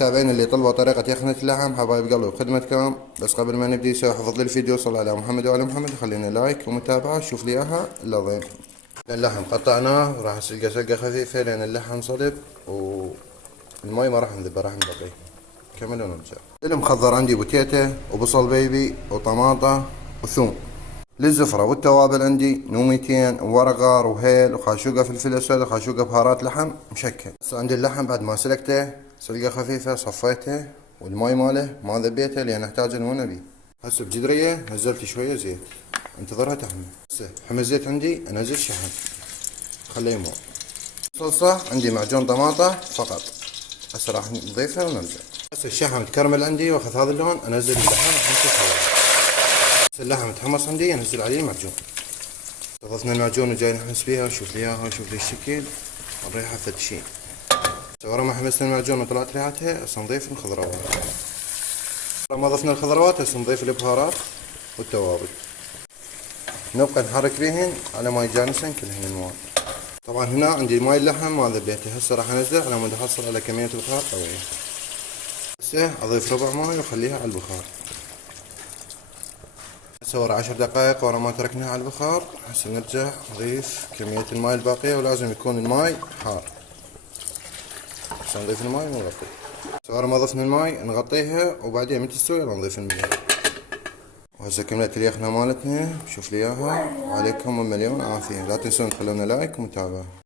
المتابعين اللي طلبوا طريقة يخنة اللحم، حبايب قلبي بخدمتكم. بس قبل ما نبدي سوي حفظ لي الفيديو صلى على محمد وعلى محمد، خلينا لايك ومتابعة. شوف لي اياها الا ضين. اللحم قطعناه وراح اسلقه سلقة خفيفة لين اللحم صلب، والماي ما راح نذبه، راح نبقيه. كمل ونرجع. المخضر عندي بوتيتة وبصل بيبي وطماطة وثوم. للزفرة والتوابل عندي نوميتين وورق غار وهيل وخاشوقة فلفل اسود وخاشوقة بهارات لحم مشكل. هسه عندي اللحم بعد ما سلقته سلقة خفيفة، صفيته والماي ماله ما ذبيته لان احتاج المو بيه. هسه بجدرية نزلت شوية زيت انتظرها تحمل. هسه حمى الزيت عندي انزل شحم خليه يموت. صلصة عندي معجون طماطة فقط، هسه راح نضيفها ونرجع. هسه الشحم تكرمل عندي واخذ هذا اللون، انزل اللحم هسه اللحم تحمص عندي انزل عليه المعجون. ضفنا المعجون وجاي نحمس فيها. شوف لي اياها، شوف لي الشكل، الريحة فد شي. ورا ما حمسنا المعجون وطلعت ريحتها هسه نضيف الخضروات. ورا ما ضفنا الخضروات هسه نضيف البهارات والتوابل. نبقى نحرك بيهن على ما يتجانسن كلهن الماء. طبعا هنا عندي ماي اللحم ما ذبيته، هسه راح انزله على مود احصل على كمية بخار قوية. هسه اضيف ربع ماي واخليها على البخار. هسه ورا 10 دقائق ورا ما تركناها على البخار، هسه نرجع نضيف كمية الماي الباقية، ولازم يكون الماي حار. هسه نضيف الماي ونغطي. هسه ورا ما ضفنا الماي نغطيها، وبعدين متى تستوي نضيف الملح. وهسه كملت اليخنة مالتنا، شوف لي اياها، وعليكم مليون عافية. لا تنسون تخلونا لايك ومتابعة.